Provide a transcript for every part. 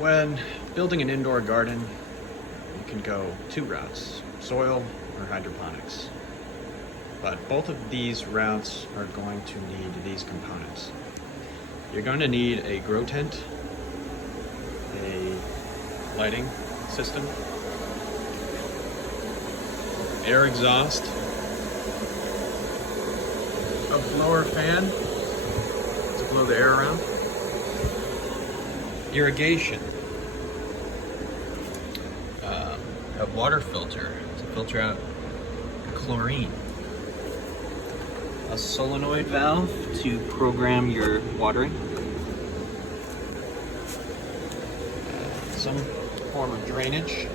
When building an indoor garden, you can go two routes, soil or hydroponics. But both of these routes are going to need these components. You're going to need a grow tent, a lighting system, air exhaust, a blower fan to blow the air around, irrigation, a water filter to filter out chlorine, a solenoid valve to program your watering, some form of drainage,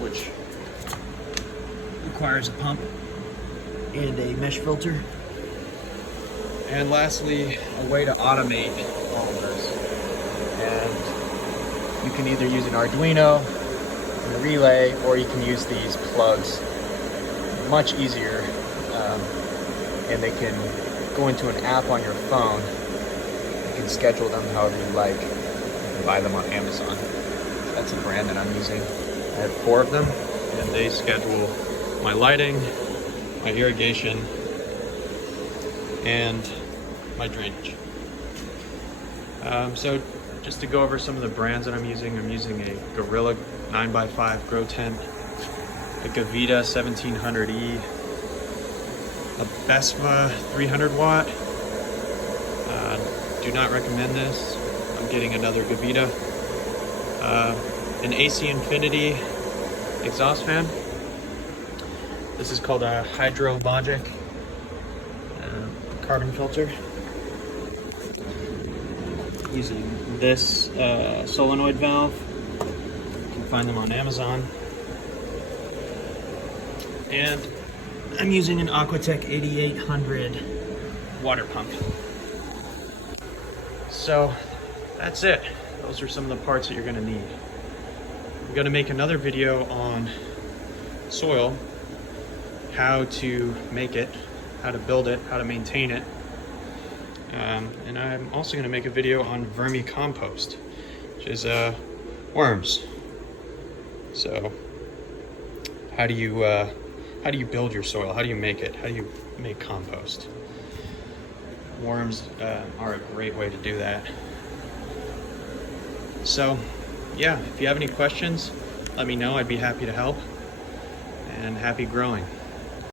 which requires a pump and a mesh filter, and lastly, a way to automate all of this. And you can either use an Arduino, a relay, or you can use these plugs. Much easier, and they can go into an app on your phone. You can schedule them however you like. You can buy them on Amazon. That's a brand that I'm using. I have 4 of them, and they schedule my lighting, my irrigation, and my drainage. So just to go over some of the brands that I'm using a Gorilla 9x5 grow tent, a Gavita 1700E, a Besma 300 watt. Do not recommend this. I'm getting another Gavita. An AC Infinity exhaust fan. This is called a Hydrologic carbon filter. Using this solenoid valve. You can find them on Amazon. And I'm using an Aquatech 8800 water pump. So that's it. Those are some of the parts that you're going to need. I'm going to make another video on soil, how to make it, how to build it, how to maintain it. And I'm also going to make a video on vermicompost, which is worms. So how do you build your soil? How do you make it? How do you make compost? Worms are a great way to do that. So yeah, if you have any questions, let me know. I'd be happy to help, and happy growing.